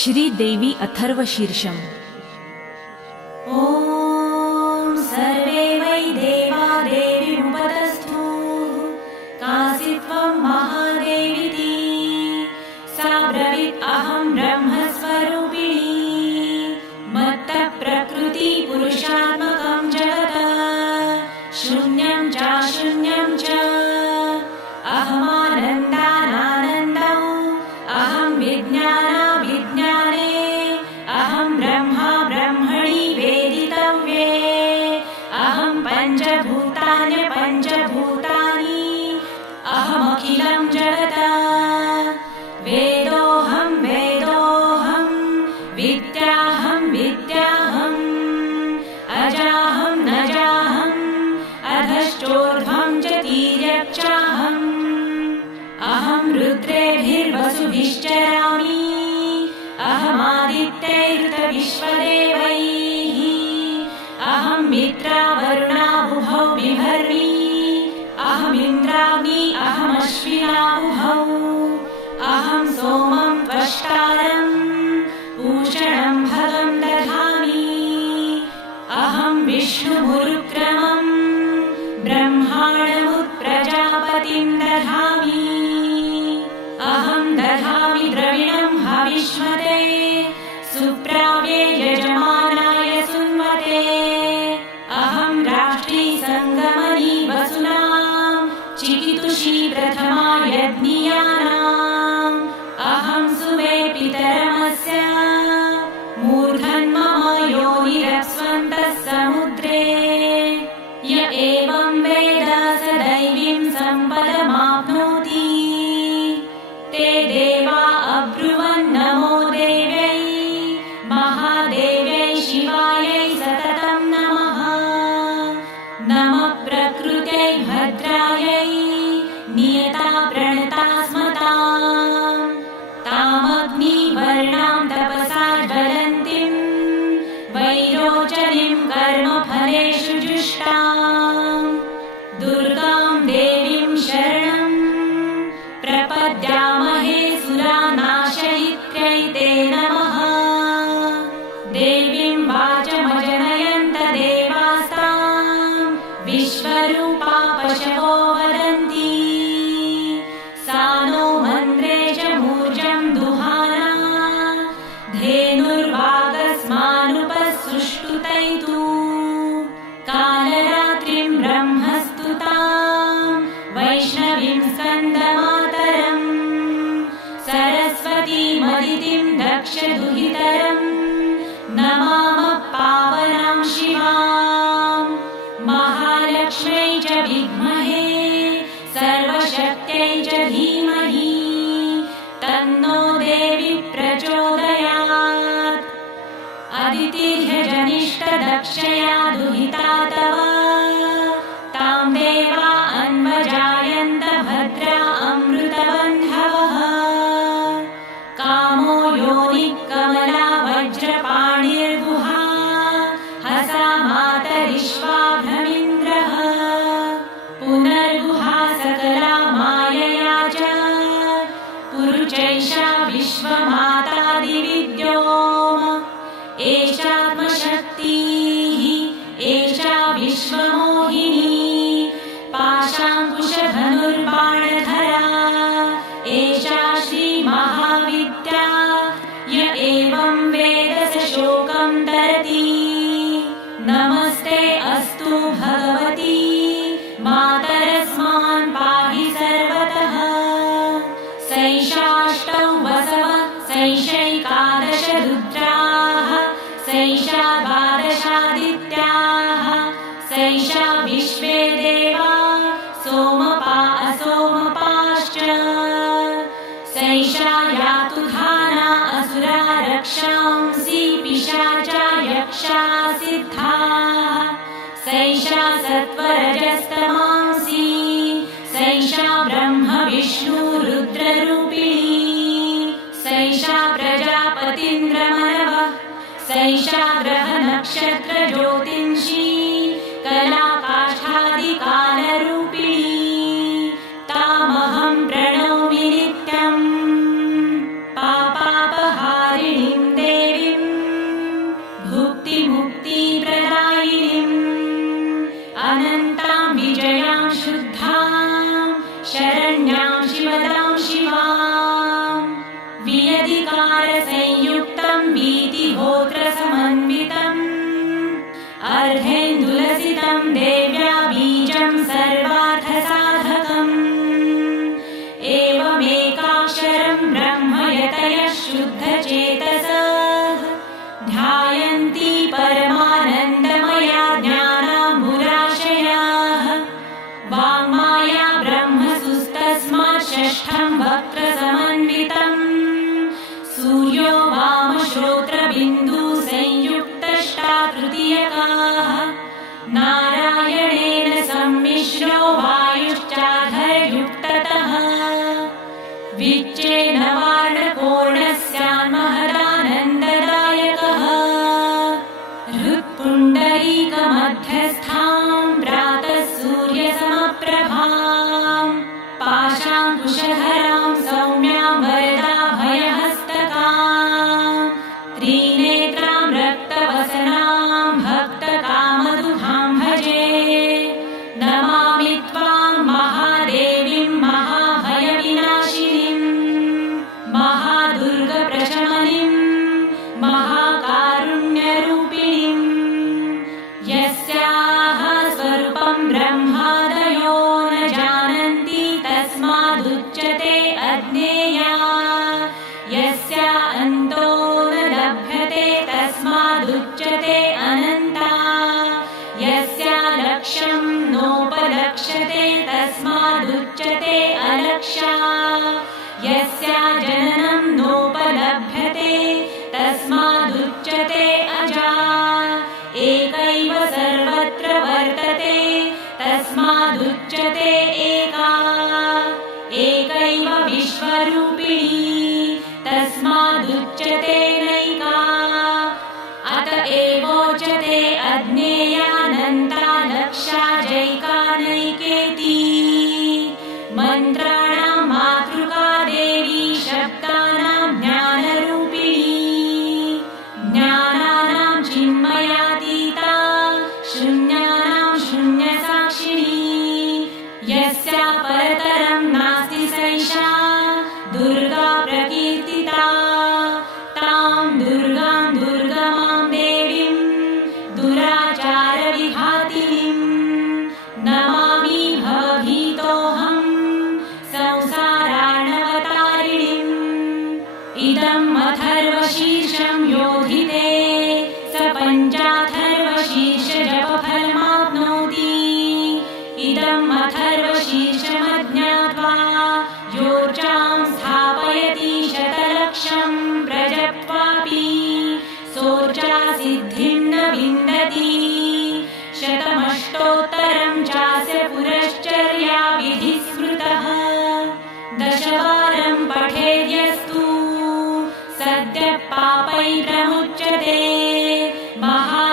श्रीदेवी अथर्वशीर्षम्। ॐ सर्वे वै देवा देवीमुपतस्थु कासित्वं महादेवीति सा ब्रवीत् अहं ब्रह्मस्वरूपिणी मत्तः प्रकृति पुरुषात्मकं जगत् शून्यं चाशून्यं च अहमानन्दानानन्दौ अहं विज्ञानाविज्ञाने अहं ब्रह्मा ब्रह्मणि वेदितव्ये अहं पञ्चभूतान्यपञ्चभूतानि अहमखिलं जगत् वेदोऽहं वेदोऽहं विद्याहं विद्याहम् अजाहं नजाहम् अधश्चोर्ध्वं च तिर्यक्चाहम् अहं रुद्रेभिर्वसुभिश्चरामि अहमादित्यैर्विश्वदेवैः अहं मित्रावरुणाबुभौ बिभर्मि अहमिन्द्राग्नि अहमश्विनाबुभौ अहं सोमं त्वष्टारं पूषणं भगं दधामि अहं विष्णुमुरुक्रमं ब्रह्माणमुत्प्रजापतिं दधामि अहं दधामि द्रविणं हविष्मते सुप्राव्ये यजमानाय सुन्वते अहं राष्ट्री सङ्गमनी वसुनां चिकितुषी प्रथमा यज्ञियानाम् अहं सुमे पितरमस्य मूर्धन्मम योनिरस्वन्तः समुद्रे य एवं वेद स दैवीं सम्पदमाप्नोति ते देवा अब्रुवन् नमो देव्यै महादेव्यै शिवायै सततं नमः नमः प्रकृत्यै भद्रायै नियता प्रणता स्मताम् तामग्निवर्णां तपसा ज्वलन्तीं वैरोचनीं कर्मफलेषु जुष्टाम् दुर्गां देवीं शरणं प्रपद्यामहे सुरानाशयित्र्यै ते नमः देवीं वाचमजनयन्त देवास्तां विश्वरूपा पशवो वदन्ति सा नो मन्द्रे च मूर्जं दुहाना धेनुर्वागस्मानुपसुष्टुतैतु कालरात्रिं ब्रह्मस्तुतां वैष्णवीं स्कन्दमातरम् सरस्वतीमदितिं दक्षदुहितरं नमामः पावनां शिवां महालक्ष्म्यै च विद्महे सर्वशक्त्यै च धीमहि तन्नो देवी प्रचोदयात् अदितिर्ह्यजनिष्ठदक्षया दुहिता तव तां देवा अन्वजायन्त भद्रा अमृतबन्धवः कामो योनिः कमला वज्रपाणिर्गुहा हसा मातरिश्वाभ्रमिन्द्रः पुनर्गुहा सकला मायया च पुरुषैषा विश्वमातादिविद्योम एषात्मशक्तिः एषा विश्वमोहिनी पाशाङ्कुशधनुर्बाणधरा एषा श्रीमहाविद्या य एवं वेद स शोकं तरति नमस्ते अस्तु भगवती मातरस्मान् पाहि सर्वतः सैषाष्टौ वसवः सैषैकादश रुद्राः सैषा द्वादशादित्याः सैषा विश्वे देवा सोमपा असोमपाश्च सैषा यातुधाना असुरा रक्षांसि पिशाचा यक्षा सिद्धाः सैषा सत्त्वरजस्तमांसि सैषा ब्रह्म विष्णु रुद्ररूपिणी सैषा प्रजापतीन्द्रमनवः सैषा ग्रहनक्षत्रज्योतिंषी कलाकाष्ठादिकालरूपिणी तामहं प्रणौमि नित्यम् पापापहारिणी षडधिकारसंयुक्तं वीतिहोत्रसमन्वितम् अर्धेन्दुलसितं देव्या बीजं सर्वार्थसाधकम् एवमेकाक्षरं ब्रह्म यतयः शुद्धचेतसः ध्यायन्ति परमानन्दमया ज्ञानाम्बुराशयाः वाङ्माया ब्रह्मसुस्तस्मात् षष्ठं वक्त्रसमन्वितम् सूर्यो वामश्रोत्रबिन्दु संयुक्तष्टा तृतीयकाः नारायणेन सम्मिश्रो वायुश्चाधरयुक्ततः विच्चेदवार्णकोणस्यान्महदानन्ददायकः हृत्पुण्डरीकमध्यस्थां प्रातः सूर्यसमप्रभां पाशाङ्कुशधरां सौम्यां वरदाभयहस्तकां त्रिनेत्रां रक्तवसनां भक्तकामदुहां भजे नमामि त्वां महादेवीं महाभयविनाशिनीं महादुर्गप्रशमनीं महाकारुण्यरूपिणीं यस्याः स्वरूपं ब्रह्मादयो न जानन्ति तस्मादुच्यते अज्ञेया यस्या अन्तो न लभ्यते तस्मादुच्यते अनन्ता यस्या लक्ष्यं नोपलक्ष्यते तस्मादुच्यते अलक्ष्या यस्या जननं नोपलभ्यते तस्मादुच्यते अजा एकैव सर्वत्र वर्तते तस्मादुच्यते एका एकैव विश्वरूपिणी तस्मादुच्यते नैका अत एवोच्यते अज्ञेयानन्ता लक्ष्या जैका नैकेति मन्त्राणां मातृका देवी शब्दानां ज्ञानरूपिणी ज्ञानानां चिन्मयातीता शून्यानां शून्यसाक्षिणी यस्या परतरं नास्ति सैषा दुर्गा प्रकीर्तिता तां दुर्गां दुर्गमां देवीं दुराचारविघातिनीं नमामि भवभीतोऽहं संसारार्णवतारिणीम् इदम् अथर्वशीर्षं योधिते स पञ्चाथर्वशीर्षजपफलमाप्नोति इदम् अथर्वशीर्षमज्ञात्वा योर्चां स्थापयति शतलक्षं प्रजप्त्वापि सोर्चा सिद्धिं न विन्दति शतमष्टोत्तरं चास्य पुरश्चर्या विधिः स्मृतः दशवारं पठेद्यस्तु सद्यः पापैः प्रमुच्यते महा